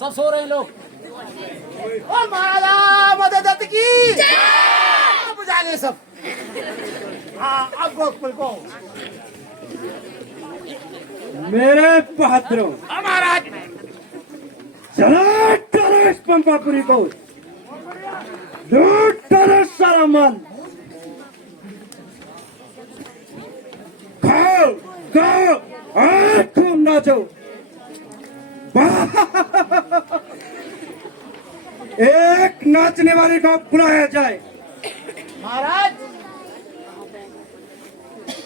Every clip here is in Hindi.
सब सो रहे हैं लोग। ओ महाराजा मदद की अब जागे सब। हाँ अब को मेरे बहादुरों, महाराज चलो चलो इस पंपापुरी को लूट करो सारा माल, खाओ गाओ और खूब नाचो। एक नाचने वाले को बुलाया जाए। महाराज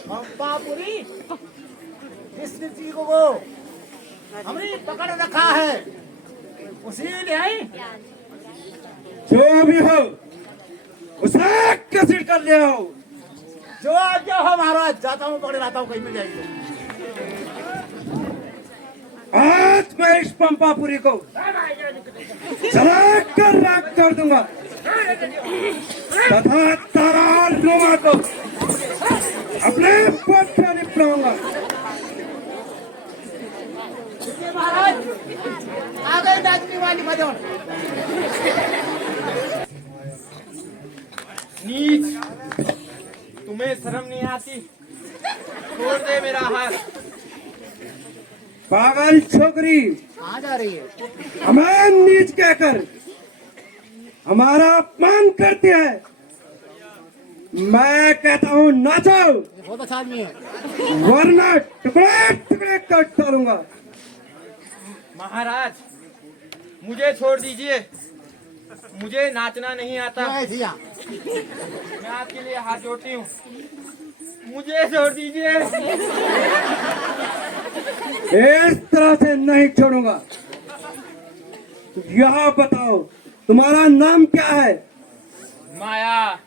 पंपापुरी जिस चीज को हमने पकड़ रखा है उसी ले आई। जो भी हो उसे कैसे कर ले आओ। जो आज्ञा हो महाराज, जाता हूँ पकड़े लाता हूँ, कहीं मिल जाएगी। आज मैं इस पंपापुरी को चला कर राख कर दूंगा तथा तारा और रोमा को अपने पद पर निपटाऊंगा। महाराज आ गई नाचने वाली मदन। नीच, तुम्हें शर्म नहीं आती? छोड़ दे मेरा हाथ। पागल छोकरी, कहाँ जा रही है? हमें नीच कहकर हमारा अपमान करती है। मैं कहता हूँ नाचो, ये बहुत अच्छा आदमी है। वरना टुकड़े टुकड़े काट डालूंगा। महाराज मुझे छोड़ दीजिए, मुझे नाचना नहीं आता। मैं आपके लिए हाथ जोड़ती हूँ, मुझे छोड़ दीजिए। इस तरह से नहीं छोड़ूंगा। यहाँ बताओ तुम्हारा नाम क्या है? माया।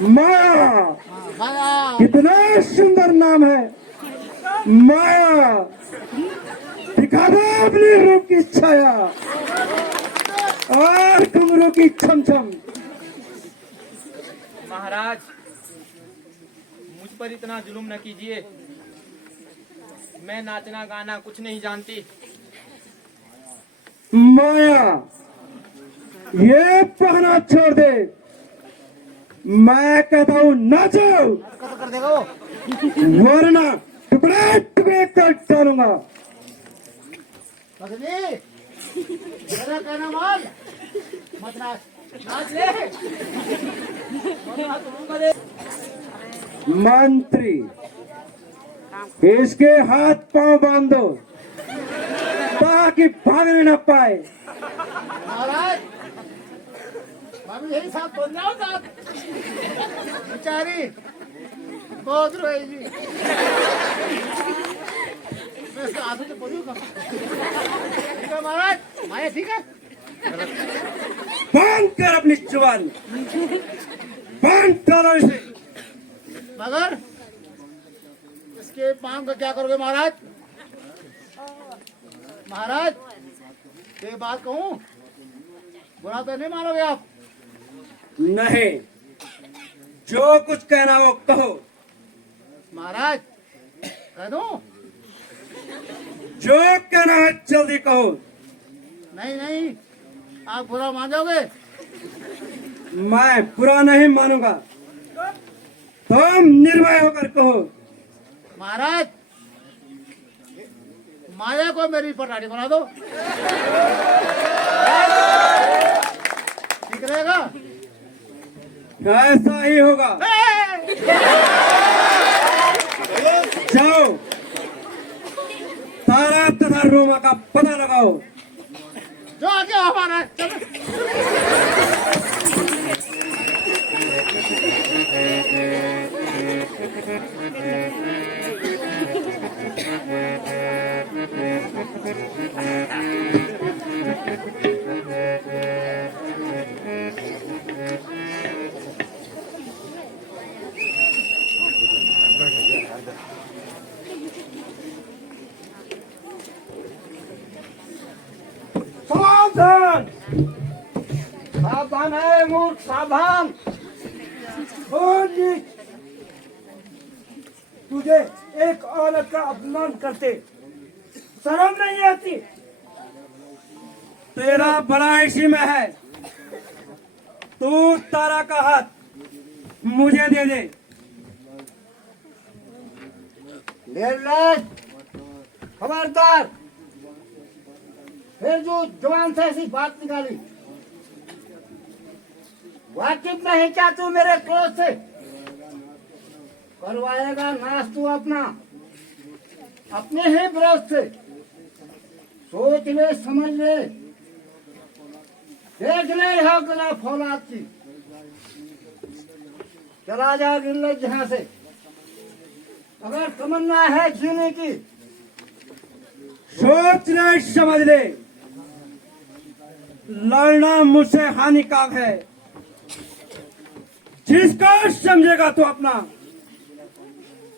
माया, कितना सुंदर नाम है माया। दिखा दो अपनी रूप की छाया और घुंघरू की छमछम। महाराज मुझ पर इतना जुल्म न कीजिए, मैं नाचना गाना कुछ नहीं जानती। माया, ये पहना छोड़ दे। मैं कहता हूँ नाचो, कर देगा वो। वरना टुकड़े टुकड़े कर डालूंगा। मेरा कहना मान, मत नाच, नाच ले। मंत्री, इसके हाथ पांव बांध दो ताकि भागने न पाए। महाराज यही साथ बन जाओ साथ। बेचारी बहुत रोएगी। मैं इसके आंसू से बोलूँगा। ठीक है महाराज, माया ठीक है। बांध कर अपनी जुबान, बांध करो इसे। मगर इसके पांव का क्या करोगे महाराज? महाराज ये बात कहूँ, बुरा तो नहीं मानोगे आप? नहीं, जो कुछ कहना हो कहो। महाराज कह दूं? जो कहना है जल्दी कहो। नहीं नहीं, आप बुरा मान जाओगे। मैं बुरा नहीं मानूंगा, तुम निर्भय होकर कहो। महाराज माया को मेरी पटारी बना दो, ठीक रहेगा? ऐसा ही होगा। जाओ, तारा तथा रोमा का पता लगाओ। जो आगे हमारा है, चलो। सावधान, सावधान है मूर्ख, सावधान। तुझे एक औरत का अपमान करते शर्म नहीं आती? तेरा बड़ा इसी में है। तू तारा का हाथ मुझे दे दे। खबरदार, फिर जो जवान से ऐसी बात निकाली, वाकिफ नहीं क्या तू मेरे क्रोध से? करवाएगा नाश तू अपना, अपने ही विरोध से। सोच ले, समझ ले, देख ले यह गला फौलाद की। चला जा गिल्लत यहाँ से, अगर तमन्ना है जीने की। सोच ले, समझ ले, लड़ना मुझसे हानिकारक है। जिसका समझेगा तो अपना,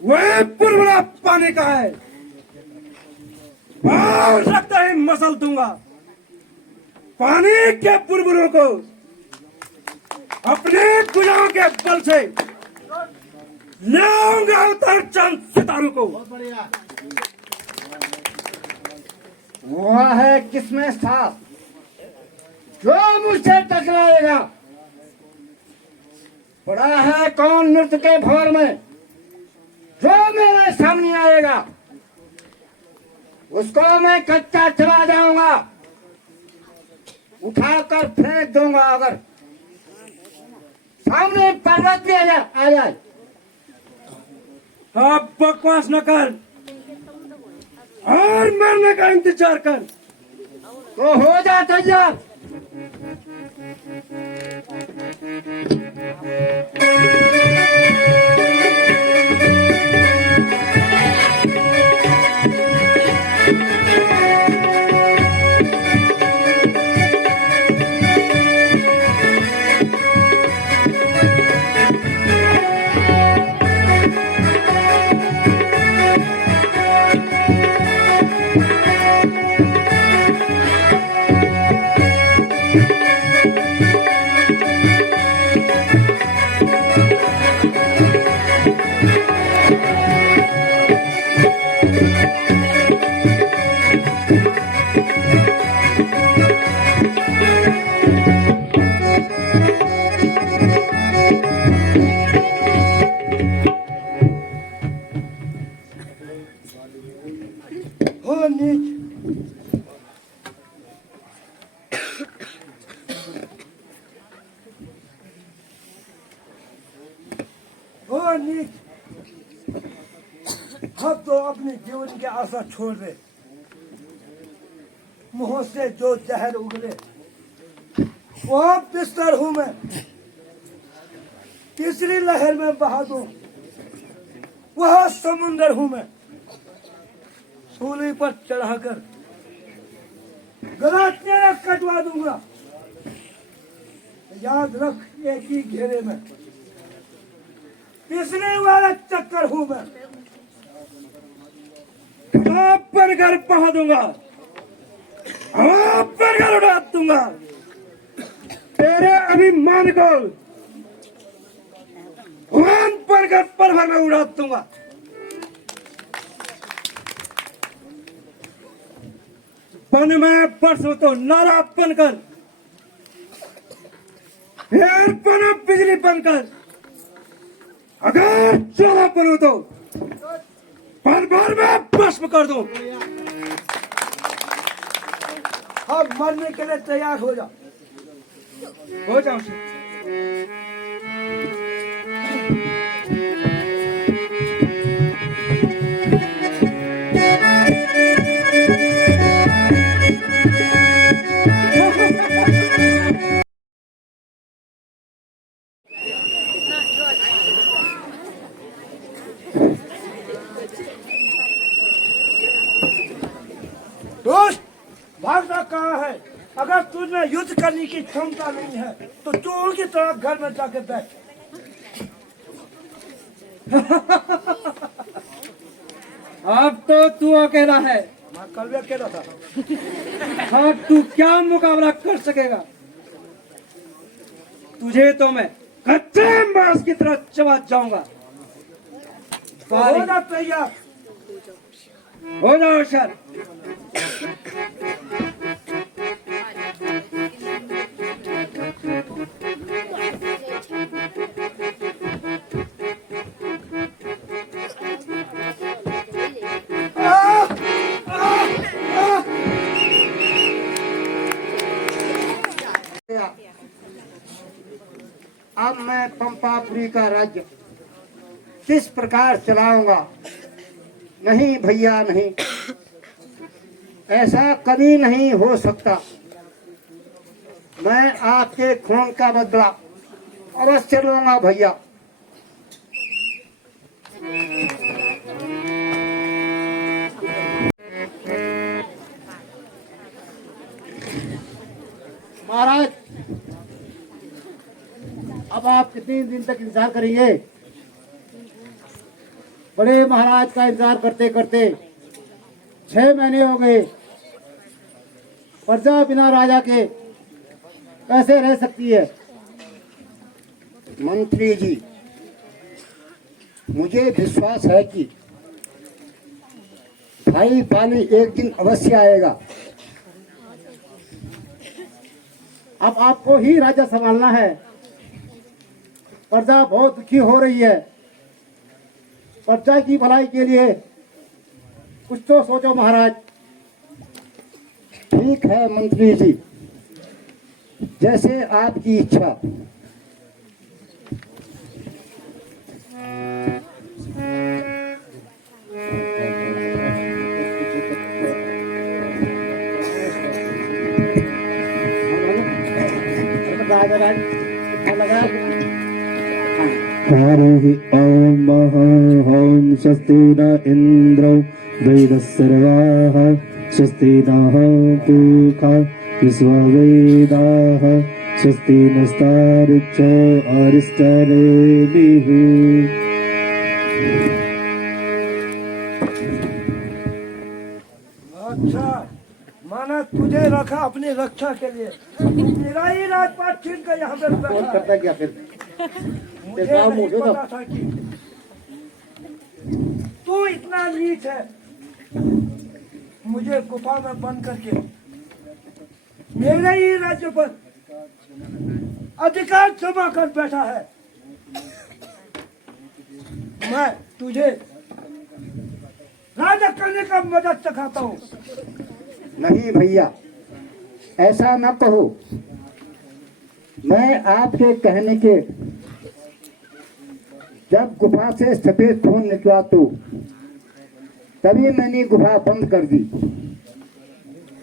वह बुलबुला पानी का है। और लगता है मसल दूंगा पानी के बुलबुलों को अपने गुलाम के बल से। लाऊंगा उतर चंद सितारों को। बढ़िया। वो है किसमें साथ जो मुझसे टकराएगा? पड़ा है कौन नृत्य के भौर में जो मेरे सामने आएगा? उसको मैं कच्चा चला जाऊंगा, उठाकर फेंक दूंगा। अगर सामने पर्वत भी आ जाए। अब बकवास न कर और मरने का इंतजार कर। तो हो जा तैयार। हो नीच, हो नीच, अब तो अपने जीवन की आशा छोड़ दे। मुंह से जो जहर उगले वो बिस्तर हूं मैं, तीसरी लहर में बहा दूं वह समुंदर हूं मैं। सूली पर चढ़ाकर गला तेरा कटवा दूंगा। याद रख एक ही घेरे में तीसरे वाला चक्कर हूं मैं। आप पर घर पहा दूंगा, आप पर घर उड़ा दूंगा। तेरे अभिमान को वन पर घर पर मैं उड़ा दूंगा। पन में परसों तो नारा बनकर, फिर पनो बिजली बनकर। अगर चौदह पनो तो पल भर में भस्म कर दूं। अब मरने के लिए तैयार हो जा, हो जाओ। दोस्त, भागना कहाँ है? अगर तुझमें युद्ध करने की क्षमता नहीं है तो तू उनकी तरफ घर में जाके बैठ। अब तो तू अकेला है। मैं कल भी अकेला था। हाँ, तू क्या मुकाबला कर सकेगा? तुझे तो मैं कच्चे मांस की तरह चबा जाऊंगा। तैयार हो जाओ सर। अब मैं पंपापुरी का राज्य किस प्रकार चलाऊंगा? नहीं भैया नहीं, ऐसा कभी नहीं हो सकता। मैं आपके खून का बदला अवश्य लूंगा भैया। महाराज, अब आप कितने दिन तक इंतजार करेंगे? बड़े महाराज का इंतजार करते करते 6 महीने हो गए। प्रजा बिना राजा के कैसे रह सकती है? मंत्री जी, मुझे विश्वास है कि भाई पानी एक दिन अवश्य आएगा। अब आपको ही राज्य संभालना है। प्रजा बहुत दुखी हो रही है। प्रजा की भलाई के लिए कुछ तो सोचो महाराज। ठीक है मंत्री जी, जैसे आपकी इच्छा। हरि ओम ओम स्वस्ति न इंद्रो वेदस्सर्वाः स्वस्ति नः पूषा विश्ववेदाः स्वस्ति नस्तार्क्ष्यो अरिष्टनेमिः। अच्छा, माना तुझे रखा अपनी रक्षा के लिए। मेरा ही राजपाट छीन कर यहाँ पे कौन करता क्या फिर? मुझे नहीं पता था कि तू इतना नीच है। मुझे गुफा में बंद करके मेरे ही राज्य पर अधिकार जमा कर बैठा है। मैं तुझे राजा करने का मदद चखाता हूँ। नहीं भैया, ऐसा न कहो। मैं आपके कहने के जब गुफा से सफेद खून निकला तो तभी मैंने गुफा बंद कर दी।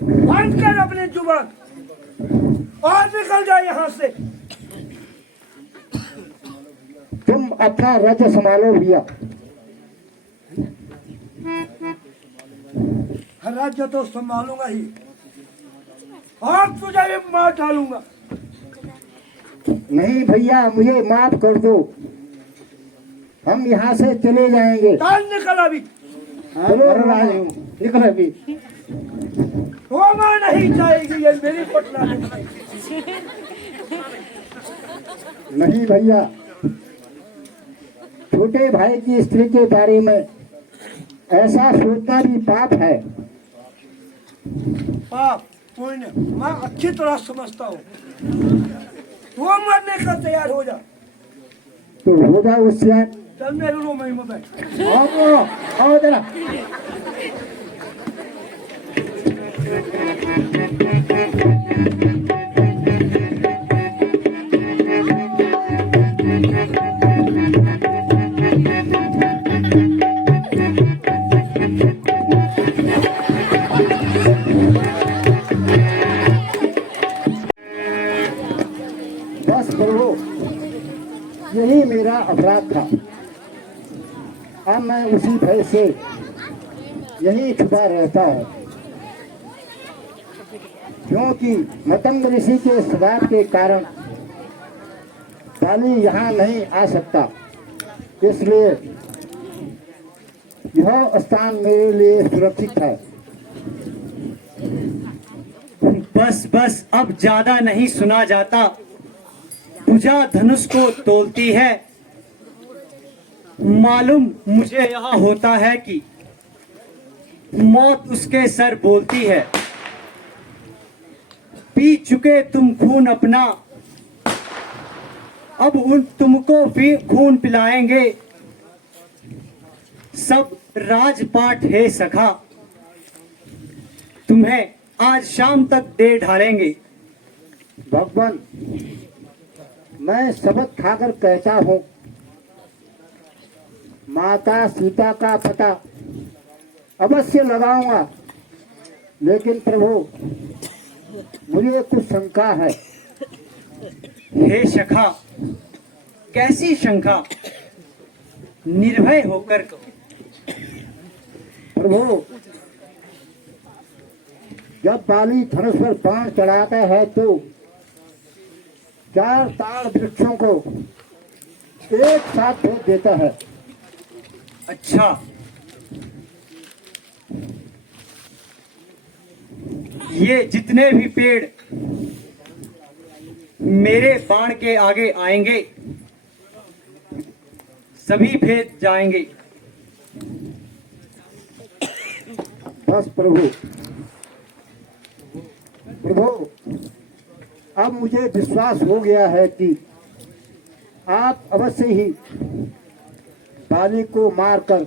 बंद कर अपने जुबान और निकल जाए यहाँ से। तुम अपना राज्य संभालो भैया। राज्य तो संभालूंगा ही और तुझे भी मार डालूंगा। नहीं भैया, मुझे माफ कर दो। हम यहाँ से चले जाएंगे। टाल निकल अभी। चलो निकल अभी। वो मां नहीं जाएगी, ये मेरी पटना नहीं भैया, छोटे भाई की स्त्री के बारे में ऐसा सोचना भी पाप है। पाप पुण्य मैं अच्छी तरह समझता हूँ। वो मरने का तैयार हो जा। तो हो जाओ उससे। चल मेरे रूम में बैठ। आओ जरा। बस प्रभु, यही मेरा अपराध था। अब मैं उसी भय से यही छुपा रहता है, क्योंकि मतंग ऋषि के स्वभाव के कारण पानी यहाँ नहीं आ सकता। इसलिए यह स्थान मेरे लिए सुरक्षित है। बस बस, अब ज्यादा नहीं सुना जाता। पूजा धनुष को तोलती है। मालूम मुझे यहाँ होता है कि मौत उसके सर बोलती है, पी चुके तुम खून अपना, अब उन तुमको भी खून पिलाएंगे, सब राजपाट है सखा, तुम्हें आज शाम तक दे ढालेंगे। भगवान, मैं शपथ खाकर कहता हूँ, माता सीता का पता अवश्य लगाऊंगा, लेकिन प्रभु मुझे कुछ शंका है। हे सखा, कैसी शंका? निर्भय होकर कहो। प्रभु, जब बाली धनुष पर बाण चढ़ाता है तो 4 ताड़ वृक्षों को एक साथ भेज देता है। अच्छा, ये जितने भी पेड़ मेरे बाण के आगे आएंगे सभी भेद जाएंगे। बस प्रभु, प्रभु, अब मुझे विश्वास हो गया है कि आप अवश्य ही बाली को मारकर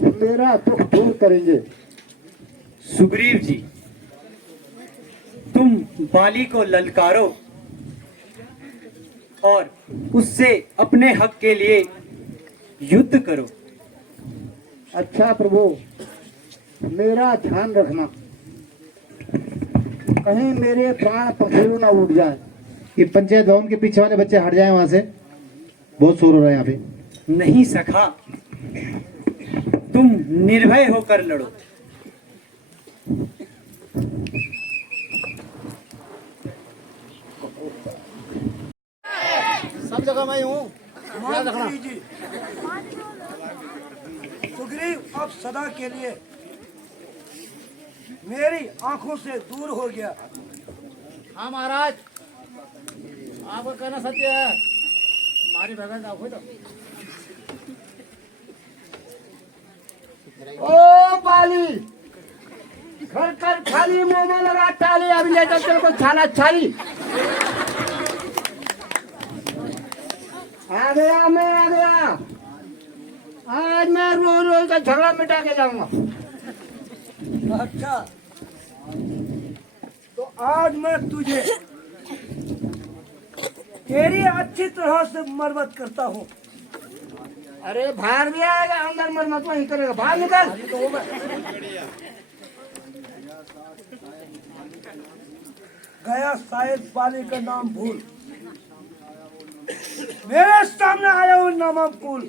मेरा दुख दूर करेंगे। सुग्रीव जी, तुम बाली को ललकारो और उससे अपने हक के लिए युद्ध करो। अच्छा प्रभु, मेरा ध्यान रखना, कहीं मेरे प्राण पखेरु ना उड़ जाए। ये पंचायत भवन के पीछे वाले बच्चे हट जाएं वहां से, बहुत शोर हो रहा है यहाँ पे। नहीं सखा, तुम निर्भय होकर लड़ो। सब जगह मैं हूँ, याद रखना। मंत्री जी, सुग्रीव अब सदा के लिए मेरी आंखों से दूर हो गया। हाँ महाराज, आपका कहना सत्य है। हमारी भगत आप हो तो। ओ बाली, घर कर खाली, मुंह में लगा ताली, अभी ले चल को छाना छाली। आ गया, मैं आ गया। आज मैं रोज रोज का झगड़ा मिटा के जाऊंगा। अच्छा, तो आज मैं तुझे तेरी अच्छी तरह से मरम्मत करता हूँ। अरे बाहर भी आएगा, अंदर मरम्मत नहीं करेगा, बाहर निकल। गया शायद बाली का नाम भूल, मेरे सामने आया हूँ नामाकुल।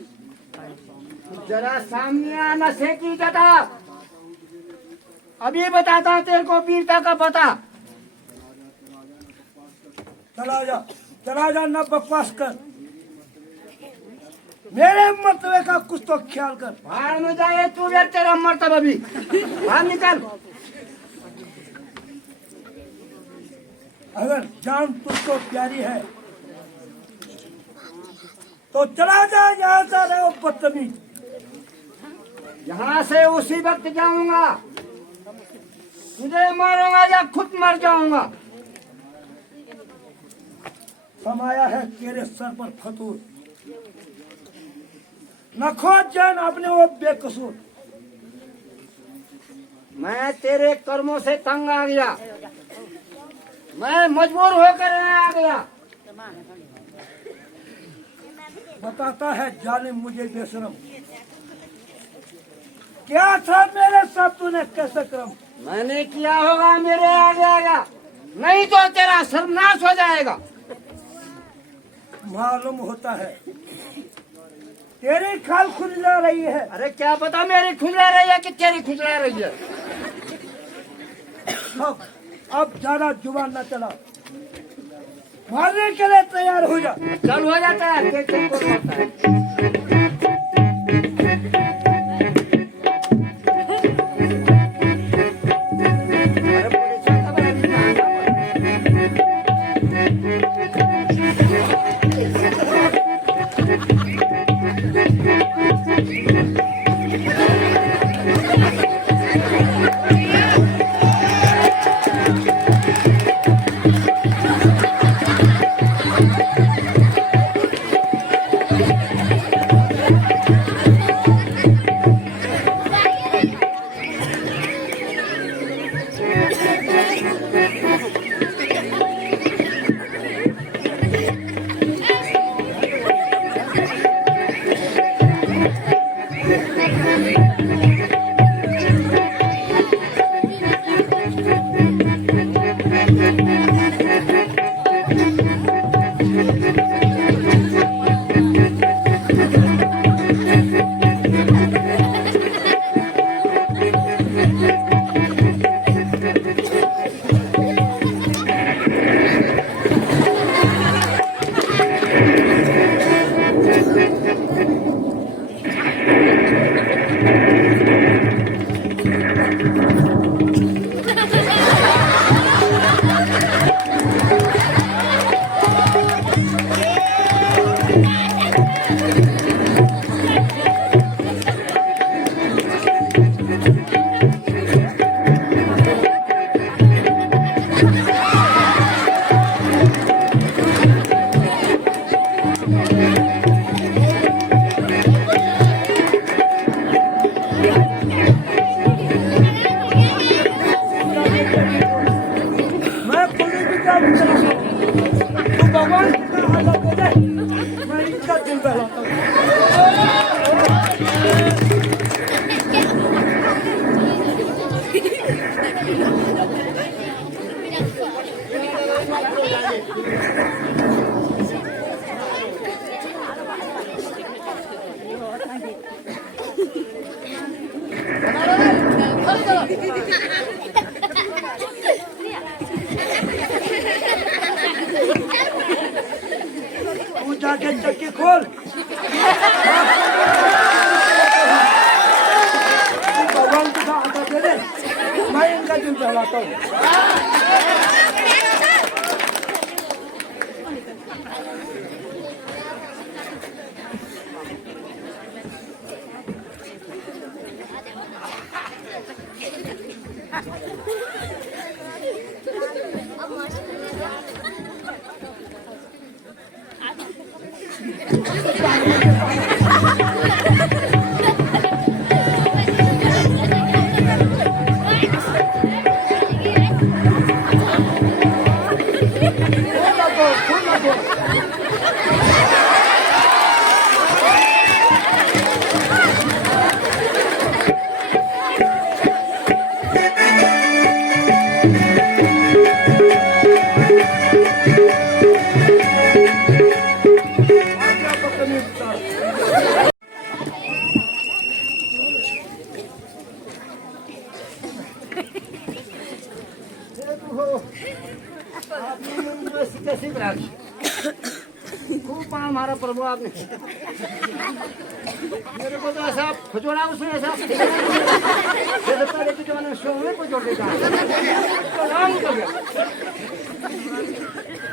जरा सामने आना सेकी कथा, अभी बताता तेरे को वीरता का पता। चला जा, न बकवास कर, मेरे मर्तबे का कुछ तो ख्याल कर। बाहर में जाए तू, यार तेरा मर्तबा भी, बाहर निकल। अगर जान तुझको प्यारी है तो चला जा, यहाँ से रहो बदतमीज। यहाँ से उसी वक्त जाऊंगा, तुझे मारूंगा या खुद मर जाऊंगा। समाया है तेरे सर पर फतूर, न खोज जान अपने वो बेकसूर। मैं तेरे कर्मों से तंग आ गया, मैं मजबूर होकर यहाँ आ गया। बताता है जालिम मुझे बेशरम, क्या था मेरे साथ तूने कैसे क्रम। मैंने किया होगा मेरे आगे आएगा, नहीं तो तेरा सर्वनाश हो जाएगा। मालूम होता है तेरी खाल खुजला रही है। अरे क्या पता मेरी खुजला रही है कि तेरी खुजला रही है। अब ज्यादा जुबान न चला, मारने के लिए तैयार हो जा। चल हो जाता है, देख देख को होता है। चलो चलो तू जाके चक्की खोल भगवान को आटा दे दे, मैं इनका दिल बहलाता हूँ। कैसी राखी खूब पान मारा प्रभु आपने मेरे को तो ऐसा खुजोड़ा उसने ऐसा पहले के जमाने में सोने को जोड़ देता तो नाम निकल गया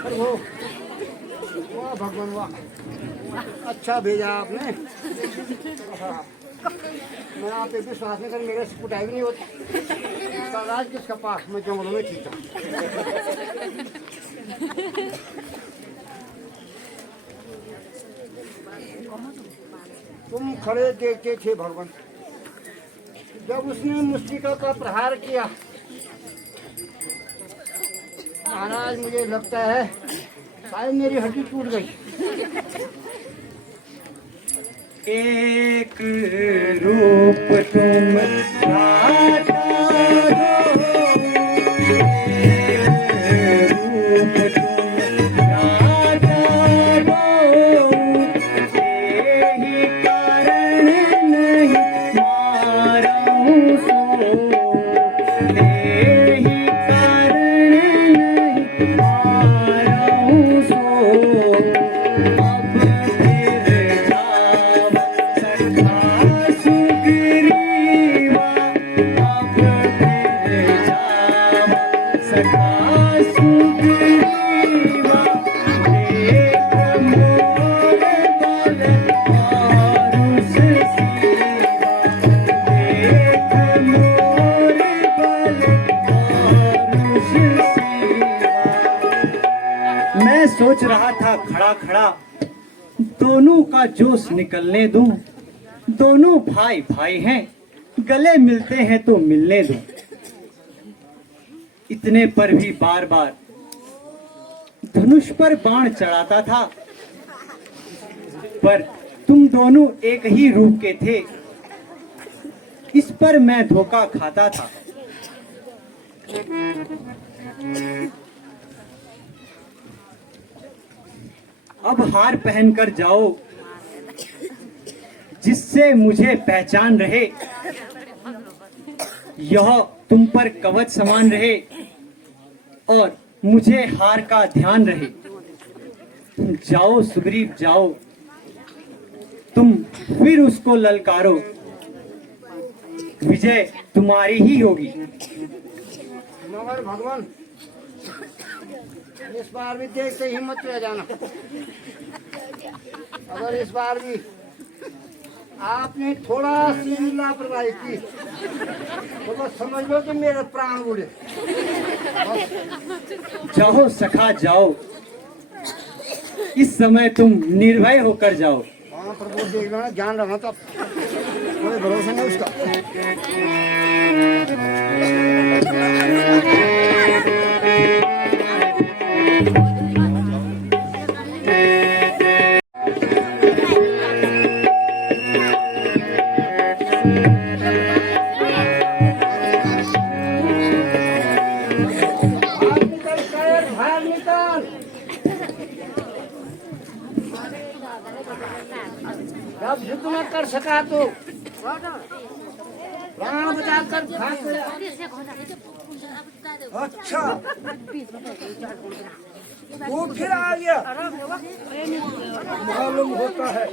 प्रभु वाह भगवान वाह अच्छा भेजा आपने मैं आप पे विश्वास नहीं कर मेरे से कुटाई भी नहीं होती राज किसका पास मैं जंगलों में खींचा तुम खड़े देखते थे भगवान जब उसने मुस्तिका का प्रहार किया महाराज मुझे लगता है शायद मेरी हड्डी टूट गई एक रूप तुम आता दो, एक रूप तुम आता दो, यही कारण नहीं मारूं सो, यही कारण नहीं मारूं सो, अब फिर जावा सखा सुग्रीवा, अब फिर जावा सखा सुग्रीवा, देख मोर बल मारुष सीवा, देख मोर बल मारुष सीवा। मैं सोच रहा था खड़ा खड़ा दोनों का जोश निकलने दूं, दोनों भाई भाई हैं, गले मिलते हैं तो मिलने दूं। इतने पर भी बार बार धनुष पर बाण चढ़ाता था, पर तुम दोनों एक ही रूप के थे, इस पर मैं धोखा खाता था। अब हार पहनकर जाओ, जिससे मुझे पहचान रहे, यह तुम पर कवच समान रहे और मुझे हार का ध्यान रहे। जाओ सुग्रीव जाओ, तुम फिर उसको ललकारो, विजय तुम्हारी ही होगी। मगर भगवान इस बार भी देखते हिम्मत रह जाना, अगर इस बार भी आपने थोड़ा सी लापरवाही की तो बस समझ लो कि मेरे प्राण उड़े। जाओ सखा जाओ, इस समय तुम निर्भय होकर जाओ। हाँ प्रभु देख लेना, ध्यान रखना, तो कोई भरोसा नहीं उसका। जब युद्ध न कर सका तो प्राण बचाकर भाग गया। अच्छा, वो फिर आ गया। मालूम होता है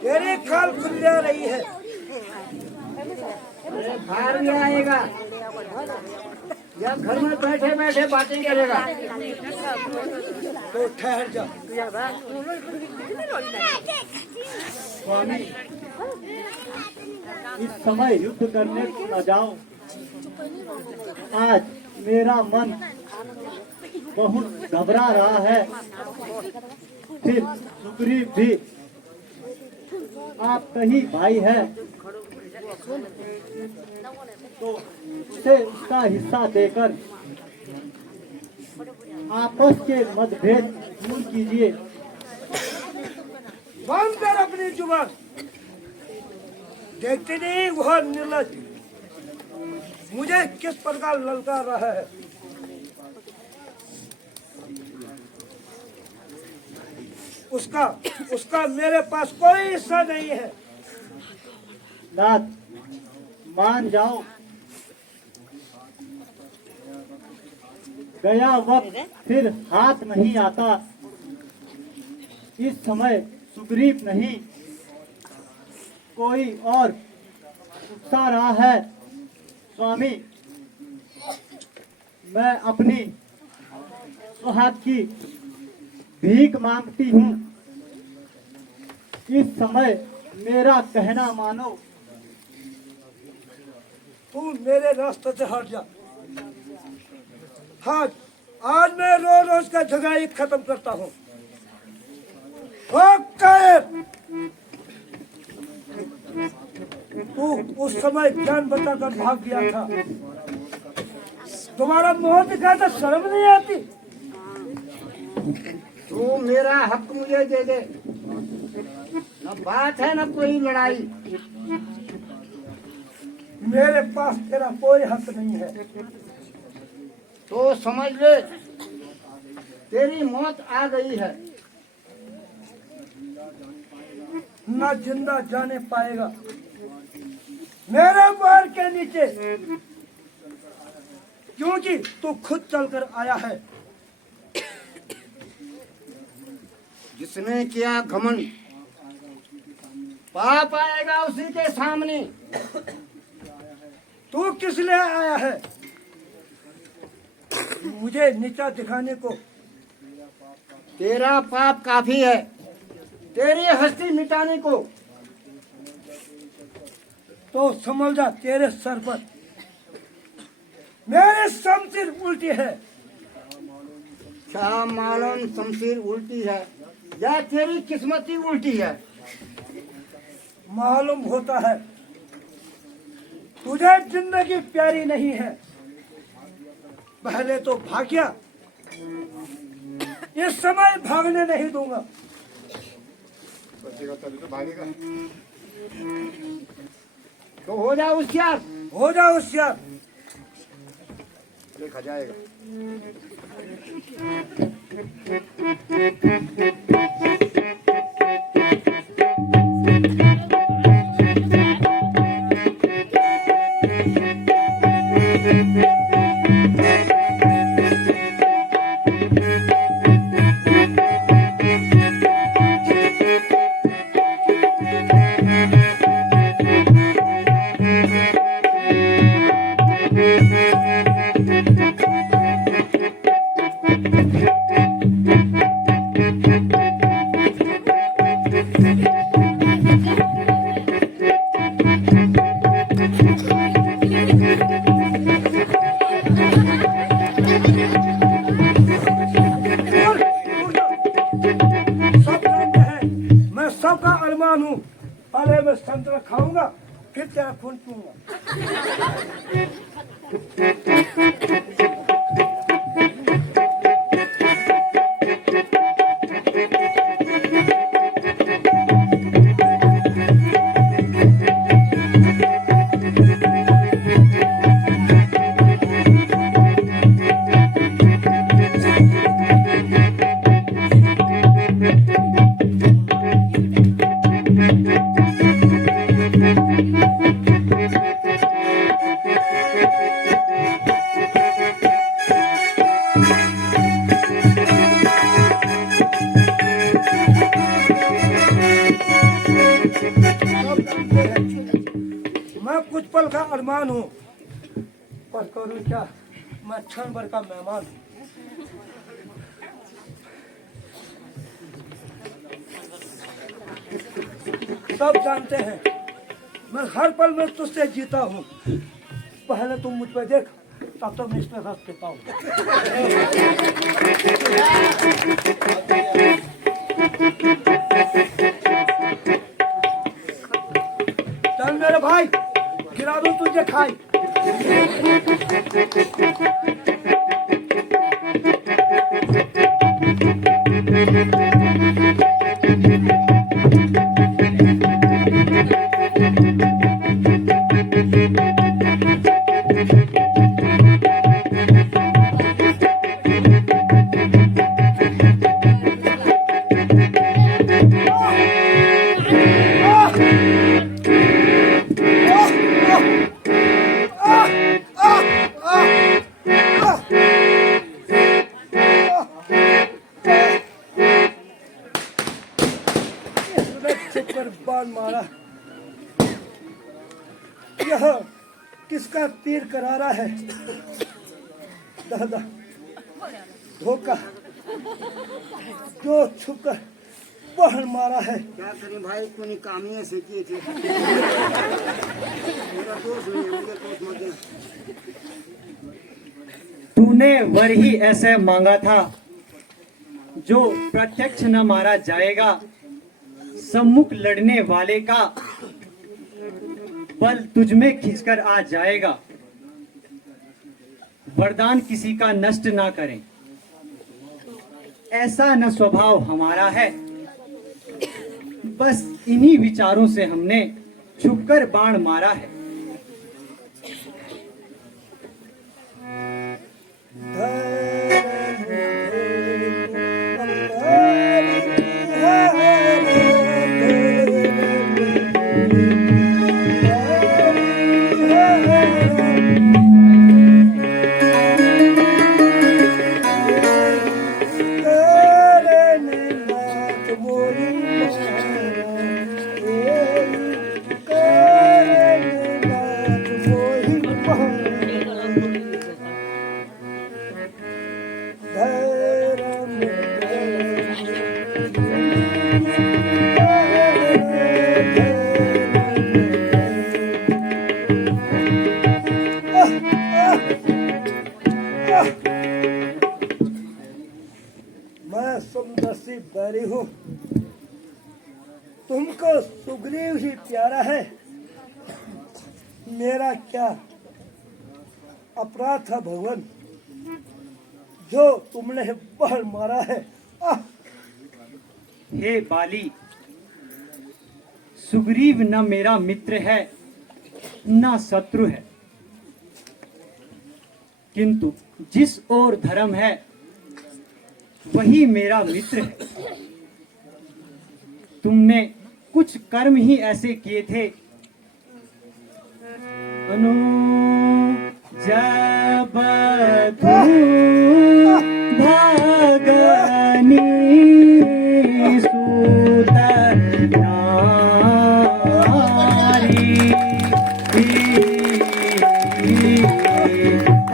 तेरी खाल खुल जा रही है। बाहर भी आएगा या घर में बैठे बैठे बातें करेगा। तो ठहर जा। स्वामी, इस समय युद्ध करने को न जाओ। आज मेरा मन बहुत घबरा रहा है। फिर सुग्रीव भी आपका ही भाई है, तो उसे उसका हिस्सा देकर आपस के मतभेद दूर कीजिए। बंद कर अपनी जुबान। देखते नहीं वह निर्लज मुझे किस प्रकार ललकार रहा है। उसका मेरे पास कोई हिस्सा नहीं है। नाथ, मान जाओ। गया वक्त फिर हाथ नहीं आता। इस समय सुग्रीव नहीं, कोई और उकसा रहा है। स्वामी, मैं अपनी सुहाग की भीख मांगती हूँ। इस समय मेरा कहना मानो। तू मेरे रास्ते से हट जा। हाँ, आज मैं रोज रोज का झगड़ा खत्म करता हूँ। तू उस समय जान बचाकर भाग गया था। तुम्हारा मुंह दिखाता शर्म नहीं आती? तू मेरा हक मुझे दे दे। न बात है न कोई लड़ाई। मेरे पास तेरा कोई हक नहीं है। तो समझ ले, तेरी मौत आ गई है। ना जिंदा जाने पाएगा मेरे पैर के नीचे, क्योंकि तू खुद चलकर आया है। जिसने किया घमंड, पाप आएगा उसी के सामने। तू किस लिए आया है? मुझे नीचा दिखाने को? तेरा पाप काफी है, तेरी हस्ती मिटाने को। तो समझ जा, तेरे सर पर मेरे शमशीर उल्टी है। क्या मालूम शमशीर उल्टी है या तेरी किस्मती उल्टी है? मालूम होता है तुझे जिंदगी प्यारी नहीं है। पहले तो भाग्या, इस समय भागने नहीं दूंगा। तो हो जा होशियार। हो जा होशियार। देखा जाएगा। सबका अरमान हूँ। पहले मैं संतरा खाऊंगा, फिर तेरा खून पीऊंगा। मैं कुछ पल का अरमान हूँ, पर करूँ क्या, मैं क्षण भर का मेहमान हूँ। सब जानते हैं मैं हर पल में तुझसे जीता हूँ। पहले तुम मुझ पे देख, तब तक मैं इस पे रस देता हूँ। चल मेरे भाई, गिरा दूं तुझे खाई। पर बाण मारा, यह किसका तीर करारा है। दादा धोखा जो छुपकर बाण मारा है। क्या करें भाई, तूने काम ही ऐसे किए थे। मेरा दोस्त नहीं है, मुझे दोस्त मत देना। तूने वर ही ऐसे मांगा था जो प्रत्यक्ष न मारा जाएगा। सम्मुख लड़ने वाले का बल तुझमें खिंचकर आ जाएगा। वरदान किसी का नष्ट ना करें, ऐसा न स्वभाव हमारा है। बस इन्हीं विचारों से हमने छुपकर बाण मारा है। मैं सुंदर सी बैरी हूँ, तुमको सुग्रीव ही प्यारा है। मेरा क्या अपराध था भगवान, जो तुमने बाण मारा है। हे बाली, सुग्रीव न मेरा मित्र है न शत्रु है, किंतु जिस ओर धर्म है वही मेरा मित्र है। तुमने कुछ कर्म ही ऐसे किए थे, जब भागनी सूत नारी,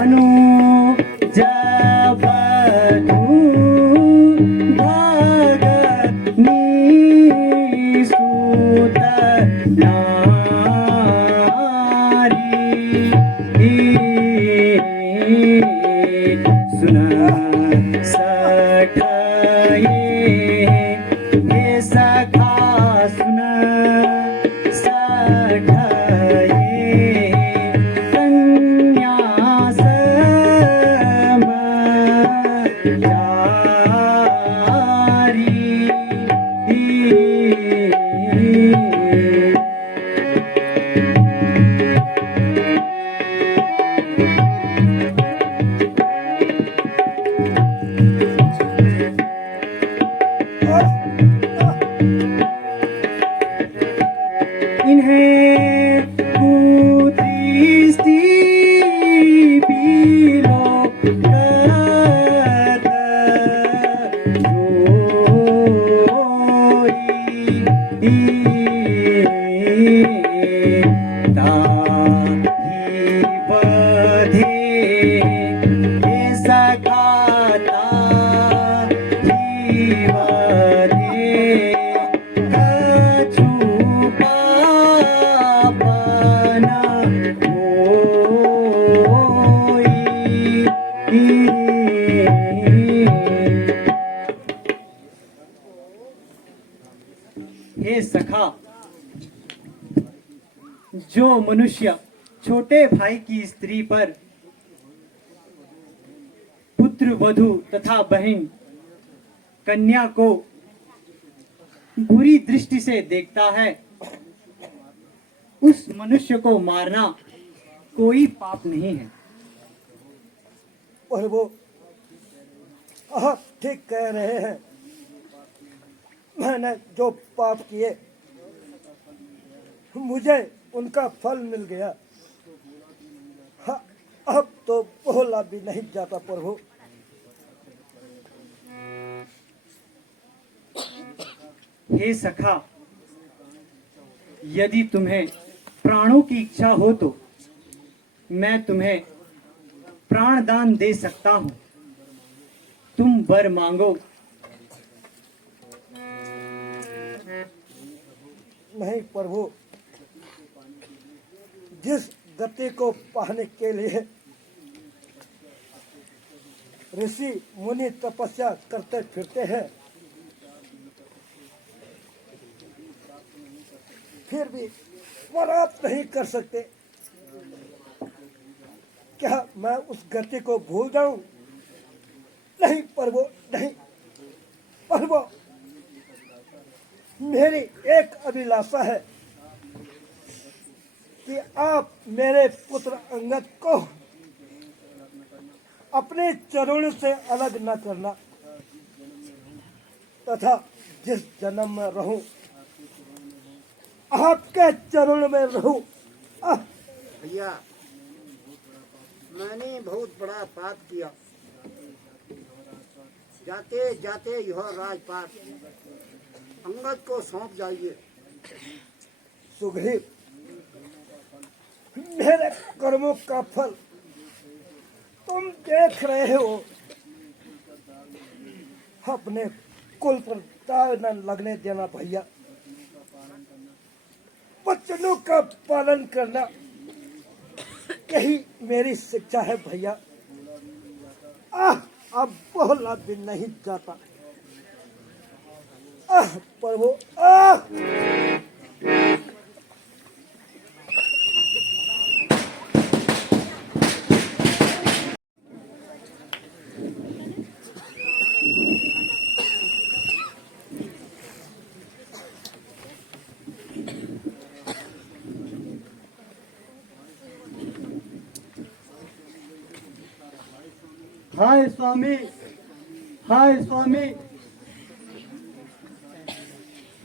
अनु जब भागनी सूत सुना सखाए, हे सखा सुना सखाए, कन्या इन्हें कुदृष्टि बिलोकत जोई। जो मनुष्य छोटे भाई की स्त्री पर पुत्र वधू तथा बहन कन्या को बुरी दृष्टि से देखता है, उस मनुष्य को मारना कोई पाप नहीं है। और वो आप ठीक कह रहे हैं। मैंने जो पाप किए मुझे उनका फल मिल गया। हाँ, अब तो बोला भी नहीं जाता प्रभु। हे सखा, यदि तुम्हें प्राणों की इच्छा हो तो मैं तुम्हें प्राण दान दे सकता हूं। तुम वर मांगो। नहीं प्रभु, जिस गति को पाने के लिए ऋषि मुनि तपस्या करते फिरते हैं, फिर भी प्राप्त नहीं कर सकते, क्या मैं उस गति को भूल जाऊं? नहीं प्रभु, नहीं प्रभु, मेरी एक अभिलाषा है कि आप मेरे पुत्र अंगद को अपने चरणों से अलग न करना तथा जिस जन्म में रहूं आपके चरणों में रहूं। भैया, मैंने बहुत बड़ा पाप किया। जाते जाते यह राजपाट अंगद को सौंप जाइए। सुग्रीव, मेरे कर्मों का फल तुम देख रहे हो। अपने कुल पर दाग न लगने देना भैया। वचनों का पालन करना यही मेरी शिक्षा है भैया। अब बोला भी नहीं जाता। प्रभु, हाय स्वामी, हाय स्वामी,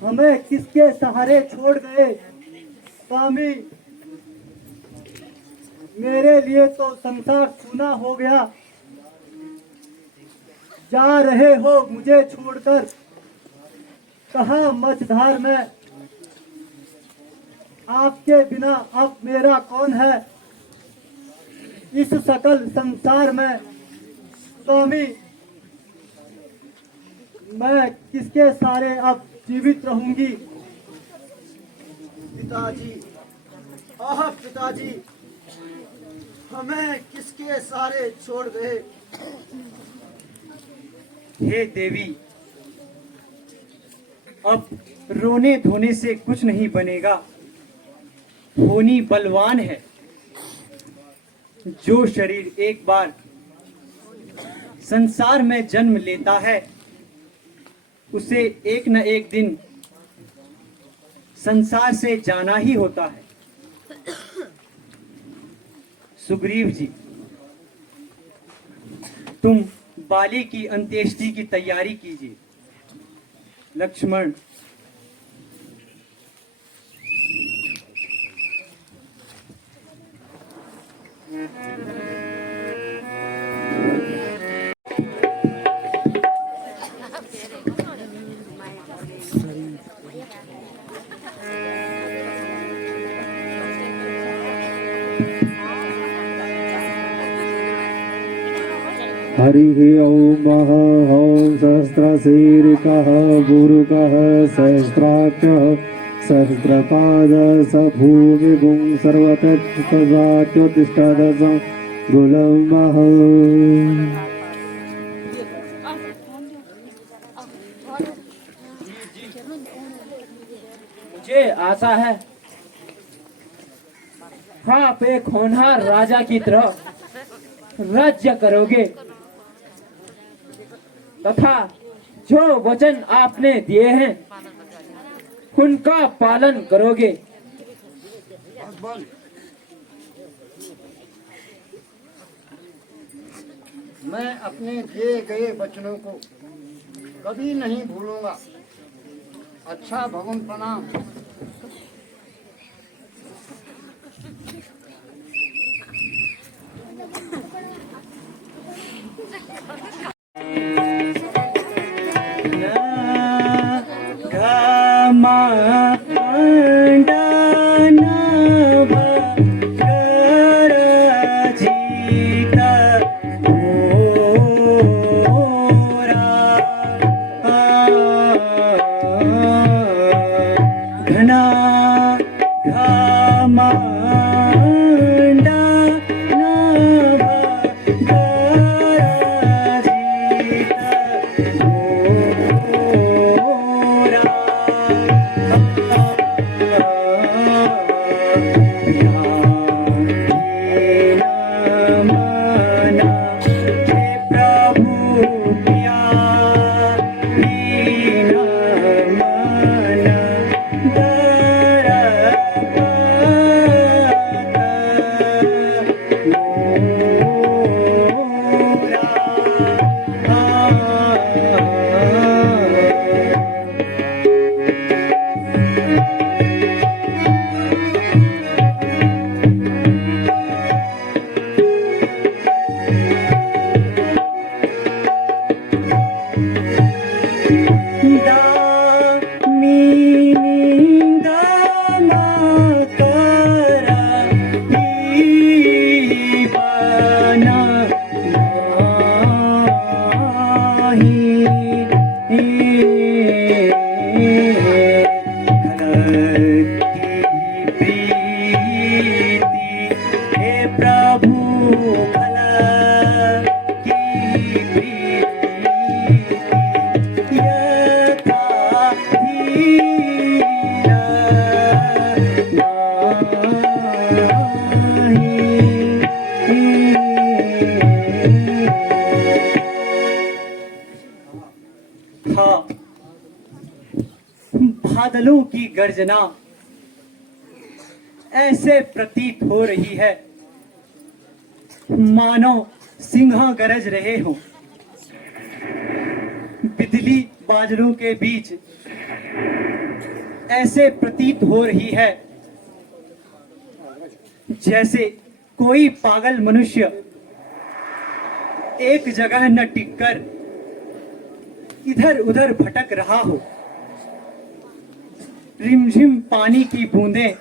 हमें किसके सहारे छोड़ गए स्वामी? मेरे लिए तो संसार सूना हो गया। जा रहे हो मुझे छोड़कर कहाँ मझधार में? आपके बिना अब मेरा कौन है इस सकल संसार में? स्वामी, मैं किसके सारे अब जीवित रहूंगी? पिताजी, पिताजी, हमें किसके सारे छोड़ गए? हे देवी, अब रोने धोने से कुछ नहीं बनेगा। होनी बलवान है। जो शरीर एक बार संसार में जन्म लेता है उसे एक न एक दिन संसार से जाना ही होता है। सुग्रीव जी, तुम बाली की अंत्येष्टि की तैयारी कीजिए। लक्ष्मण, हरिः ॐ ॐ सहस्रशीर्षः गुरुकः सहस्राक्षः सहस्रपाद स भूमिभुं सर्वतत्त्वजात्युत्तिष्ठत् गुलमः। मुझे आशा है आप एक होनहार राजा की तरह राज्य करोगे तथा जो वचन आपने दिए हैं उनका पालन करोगे। मैं अपने दिए गए वचनों को कभी नहीं भूलूंगा। अच्छा भगवान प्रणाम। बादलों की गर्जना ऐसे प्रतीत हो रही है मानो सिंह गरज रहे हो। बिजली बादलों के बीच ऐसे प्रतीत हो रही है जैसे कोई पागल मनुष्य एक जगह न टिककर इधर उधर भटक रहा हो। रिमझिम पानी की बूंदें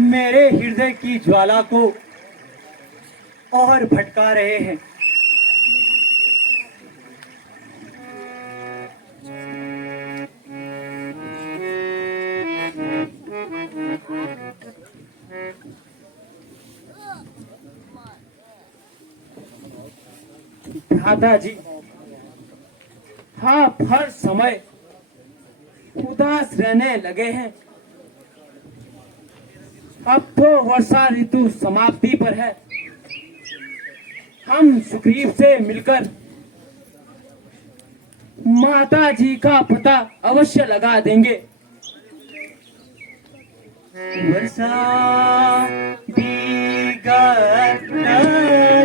मेरे हृदय की ज्वाला को और भटका रहे हैं। दादाजी, आप हर समय उदास रहने लगे हैं। अब तो वर्षा ऋतु समाप्ति पर है। हम सुग्रीव से मिलकर माता जी का पता अवश्य लगा देंगे। वर्षा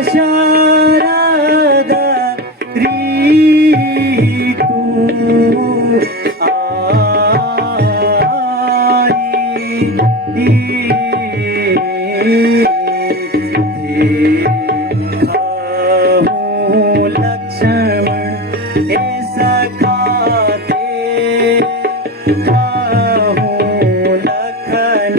शारदा ऋतु लक्ष्मण ऐसा खाते लखन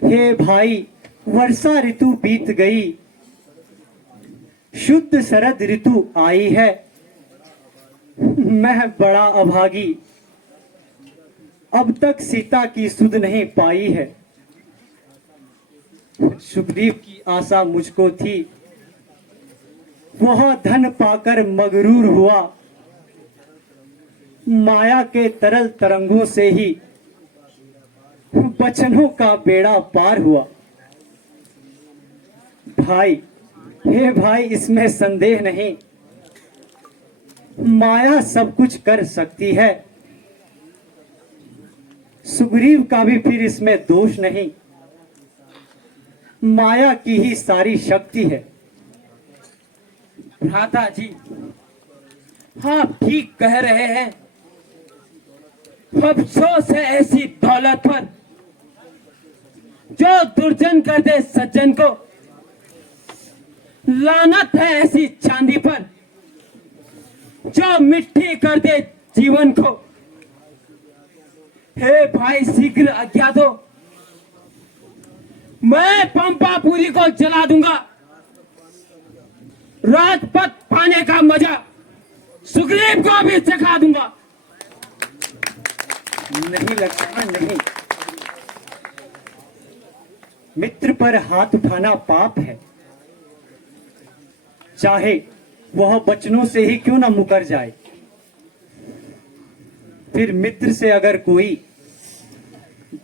हे भाई, वर्षा ऋतु बीत गई, शुद्ध शरद ऋतु आई है। मैं बड़ा अभागी, अब तक सीता की सुध नहीं पाई है। सुग्रीव की आशा मुझको थी, वह धन पाकर मगरूर हुआ, माया के तरल तरंगों से ही बचनों का बेड़ा पार हुआ। भाई, हे भाई, इसमें संदेह नहीं, माया सब कुछ कर सकती है। सुग्रीव का भी फिर इसमें दोष नहीं, माया की ही सारी शक्ति है। भ्राता जी, हाँ ठीक कह रहे हैं। अफसोस है ऐसी दौलत पर जो दुर्जन कर दे सज्जन को, लानत है ऐसी चांदी पर जो मिट्टी कर दे जीवन को। हे भाई, शीघ्र आज्ञा दो, मैं पंपापुरी को जला दूंगा। राजपथ पाने का मजा सुग्रीव को भी चखा दूंगा। नहीं लक्ष्मण, नहीं। मित्र पर हाथ उठाना पाप है, चाहे वह वचनों से ही क्यों ना मुकर जाए। फिर मित्र से अगर कोई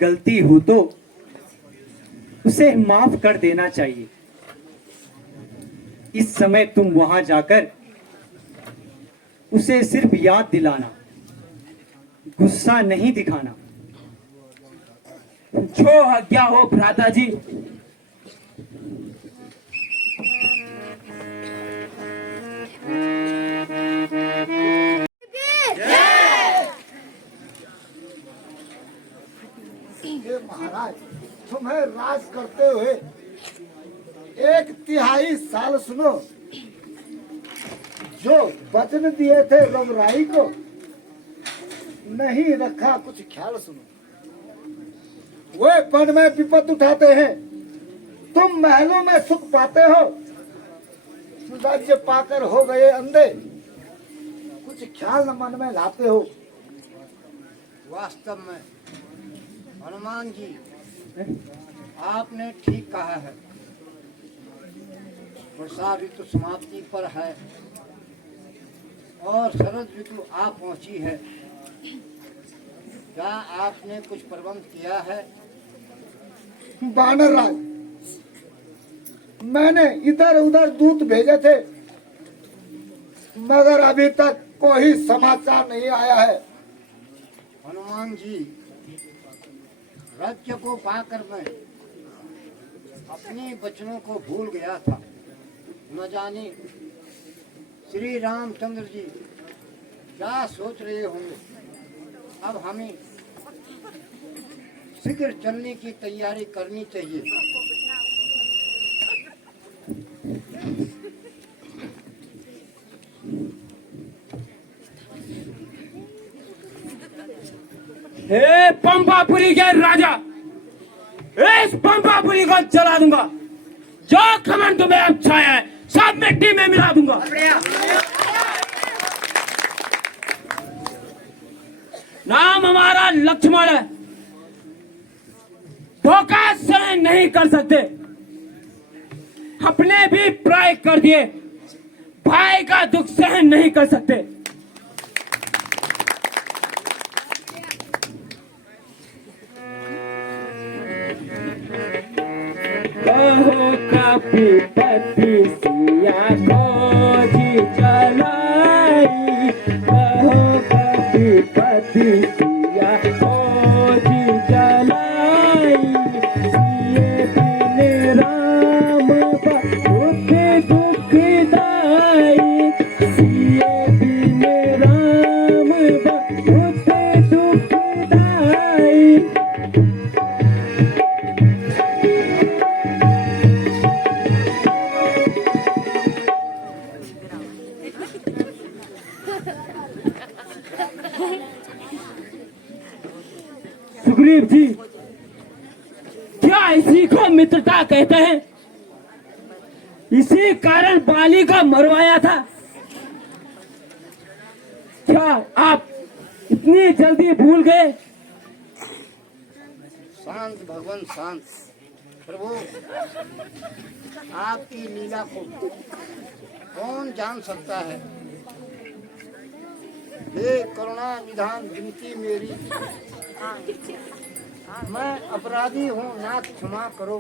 गलती हो तो उसे माफ कर देना चाहिए। इस समय तुम वहां जाकर उसे सिर्फ याद दिलाना, गुस्सा नहीं दिखाना। जो आज्ञा हो भ्राता जी। हे महाराज, तुम्हें राज करते हुए 1/3 साल सुनो, जो वचन दिए थे रघुराई को नहीं रखा कुछ ख्याल सुनो। वे वन में विपद उठाते हैं, तुम महलों में सुख पाते हो। राज्य पाकर हो गए अंधे, कुछ ख्याल न मन में लाते हो। वास्तव में हनुमान जी, आपने ठीक कहा है। वर्षा ऋतु समाप्ति पर है और शरद ऋतु आ पहुंची है। क्या आपने कुछ प्रबंध किया है? बानर राज, मैंने इधर उधर दूत भेजे थे, मगर अभी तक कोई समाचार नहीं आया है। हनुमान जी, राज्य को पाकर मैं अपने वचनों को भूल गया था। न जाने श्री रामचंद्र जी क्या सोच रहे होंगे। अब हमें शीघ्र चलने की तैयारी करनी चाहिए। हे पंपापुरी के राजा, इस पंपापुरी को जला दूंगा। जो घमंड तुम्हें अब छाया है सब मिट्टी में मिला दूंगा। नाम हमारा लक्ष्मण है, धोखा सहन नहीं कर सकते। अपने भी प्राय कर दिए, भाई का दुख सहन नहीं कर सकते। कहो कपीपति सिया खोजी चलाई, कहो कपीपति सिया खोजी चलाई। सिए बिन राम बहुत दुखदाई, सिए बिन राम बहुत दुखदाई। क्या इसी को मित्रता कहते हैं? इसी कारण बाली को मरवाया था। क्या आप इतनी जल्दी भूल गए? शांत भगवान शांत। प्रभु, आपकी लीला को कौन जान सकता है। हे करुणा निधान विनती मेरी, मैं अपराधी हूँ, नाथ क्षमा करो।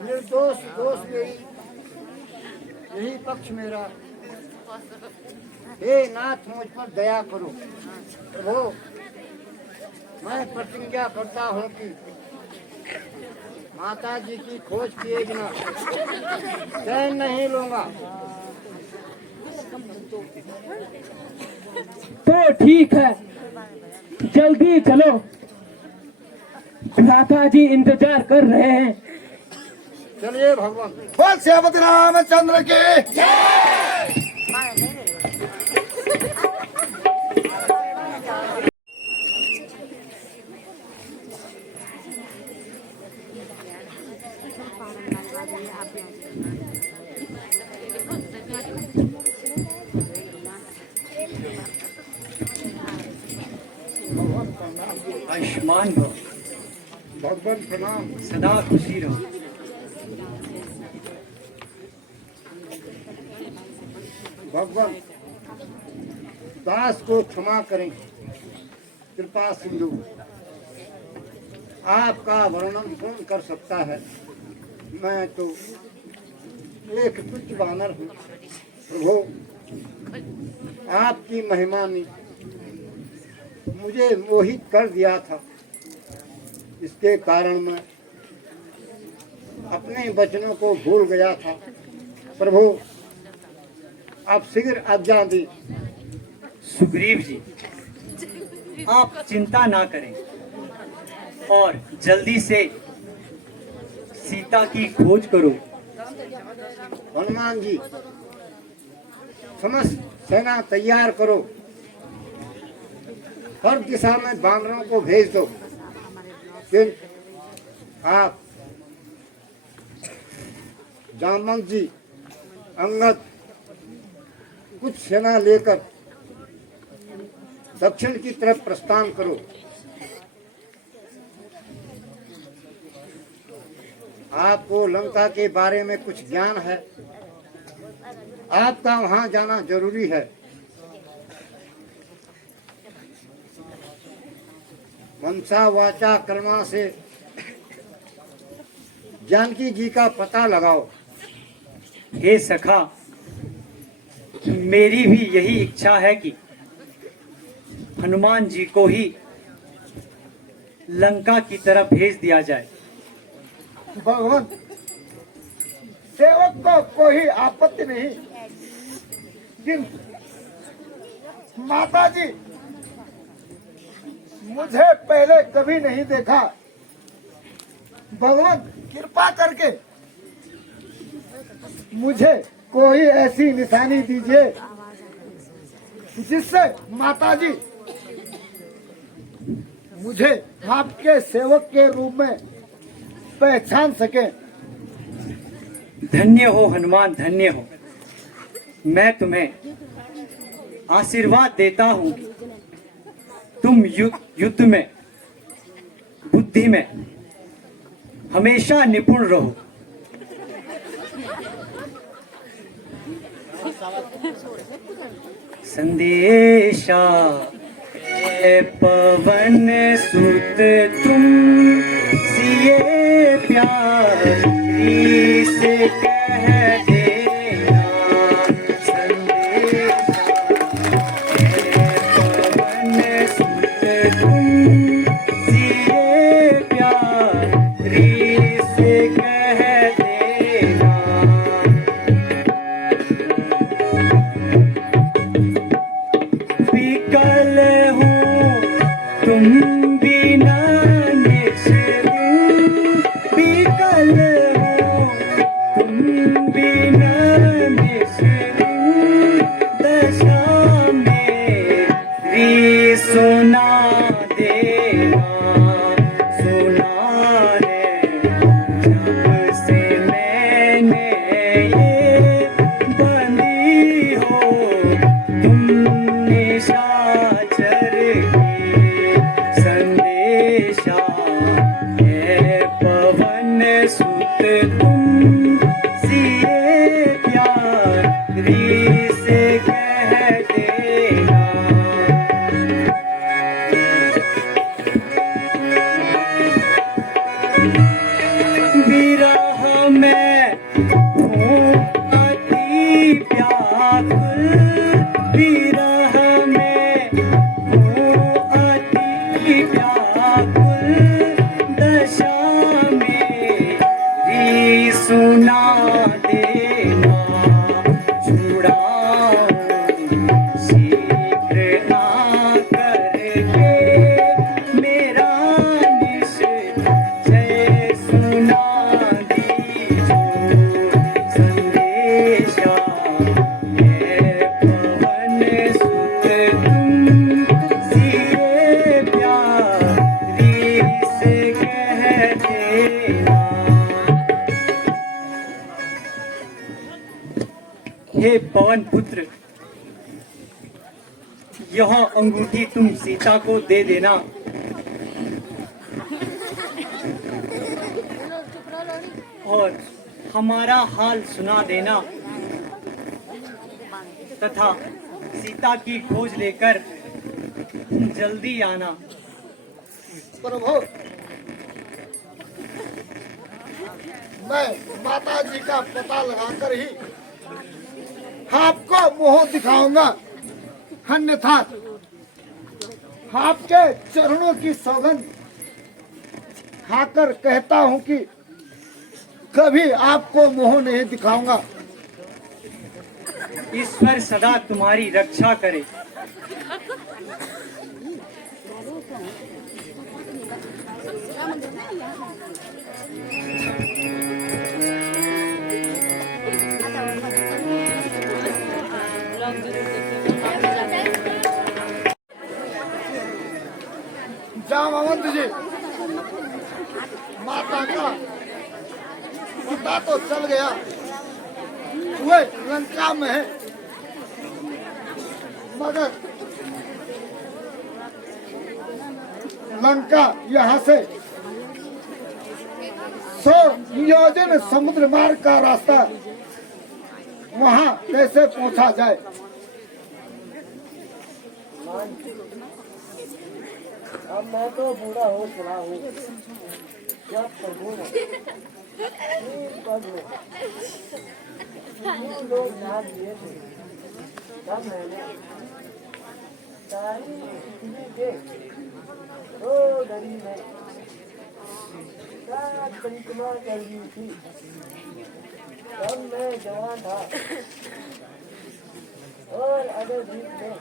निर्दोष दोष मेरी, यही पक्ष मेरा। हे नाथ मुझ पर दया करो। प्रभु, मैं प्रतिज्ञा करता हूँ कि माता जी की खोज किए बिना चैन नहीं लूंगा। तो ठीक है, जल्दी चलो, भ्राता जी इंतजार कर रहे हैं। चलिए भगवान। बोल श्रीपति रामचंद्र के आयुष्मान भव, भगवान प्रणाम। सदा खुशी रहो। भगवान, दास को क्षमा करें। कृपा सिंधु, आपका वर्णन कौन कर सकता है। मैं तो एक तुच्छ वानर हूँ। प्रभु, आपकी महिमा ने मुझे मोहित कर दिया था। इसके कारण मैं अपने वचनों को भूल गया था। प्रभु, आप शीघ्र आज्ञा दी। सुग्रीव जी, आप चिंता ना करें और जल्दी से सीता की खोज करो। हनुमान जी, समस्त सेना तैयार करो। हर दिशा में बानरों को भेज दो। फिर आप जामवंत जी, अंगद, कुछ सेना लेकर दक्षिण की तरफ प्रस्थान करो। आपको लंका के बारे में कुछ ज्ञान है। आपका वहां जाना जरूरी है। मनसा वाचा कर्मा से जानकी जी का पता लगाओ। हे सखा, मेरी भी यही इच्छा है कि हनुमान जी को ही लंका की तरफ भेज दिया जाए। भगवान, सेवक को कोई आपत्ति नहीं, किंतु माता जी, मुझे पहले कभी नहीं देखा। भगवान, कृपा करके मुझे कोई ऐसी निशानी दीजिए जिससे माता जी मुझे आपके सेवक के रूप में पहचान सके। धन्य हो हनुमान, धन्य हो। मैं तुम्हें आशीर्वाद देता हूँ कि तुम युद्ध में, बुद्धि में हमेशा निपुण रहो। संदेशा ए पवन सुत तुम सिए प्यारी से कह देना। संदेशा ए पवन सुत तुम सिए प्यारी से कह देना। विकल हूँ तुम बिना निज दिन, विकल हूँ तुम हे पवन पुत्र, यह अंगूठी तुम सीता को दे देना और हमारा हाल सुना देना तथा सीता की खोज लेकर जल्दी आना। प्रभु, मैं माता जी का पता लगाकर ही आपको मुंह दिखाऊंगा, अन्यथा आपके चरणों की सौगंध खाकर कहता हूं कि कभी आपको मुंह नहीं दिखाऊंगा। ईश्वर सदा तुम्हारी रक्षा करे। जामवंत जी, माता का पिता तो चल गया, वे लंका में है, मगर लंका यहाँ से 100 योजन समुद्र मार्ग का रास्ता, वहाँ कैसे पहुँचा जाए? अब मैं तो बूढ़ा हो चला हूँ, क्या करूँ? लोग ध्यान दिए थे, तब मैंने सारी पृथ्वी के दो घड़ी में सात परिक्रमा कर दी थी। तब मैं जवान था और अगर द्वीप में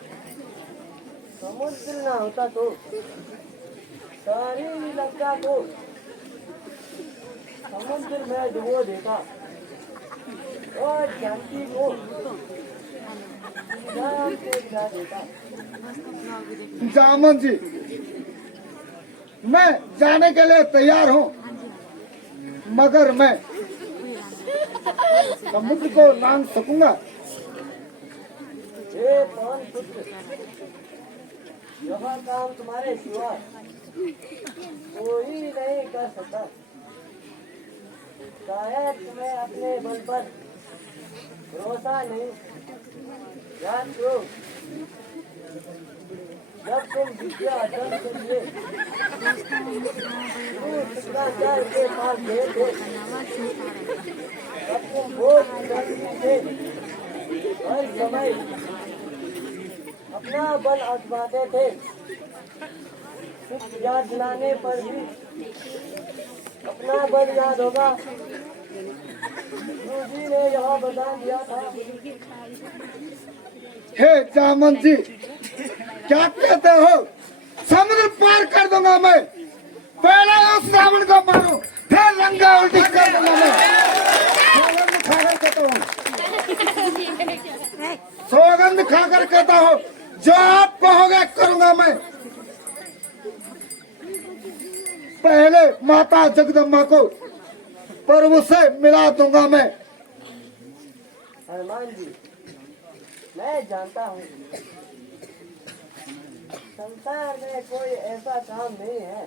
समुद्र न होता तो सारी लंका को समुद्र में डुबो देता और जानकी को गिरा देता। जामन जी, मैं जाने के लिए तैयार हूँ, मगर मैं समुद्र को लांघ सकूंगा? हे पवन पुत्र, यह काम तुम्हारे सिवा कोई नहीं कर सकता। शायद तुम्हें अपने बल पर भरोसा नहीं। याद करो, जब तुम विद्या अर्जन के लिए शुक्राचार्य के पास गए थे, तब तुम बहुत जल्दी थे। हर समय अपना बल आजमाते थे। कुछ याद दिलाने पर भी अपना बल याद होगा। गुरु जी ने यह बता दिया था। हे जामन जी, क्या कहते हो? समुद्र पार कर दूंगा मैं। पहले उस रावण को मारूं, फिर लंका उल्टी कर दूंगा मैं। सौगंध खाकर कहता हूँ, जो आप कहोगे करूंगा मैं। पहले माता जगदम्बा को प्रभु से मिला दूंगा मैं। हनुमान जी, मैं जानता हूँ संसार में कोई ऐसा काम नहीं है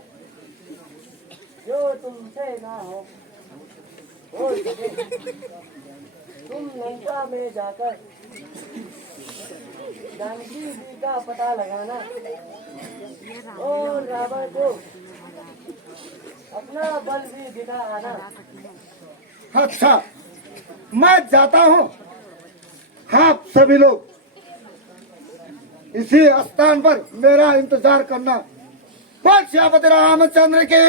जो तुमसे ना हो सके। तुम लंका में जाकर जानकी जी का पता लगाना और रावण को अपना बल भी दिखा आना। अच्छा, मैं जाता हूँ। आप सभी लोग इसी स्थान पर मेरा इंतजार करना। बोल श्यामपति रामचंद्र के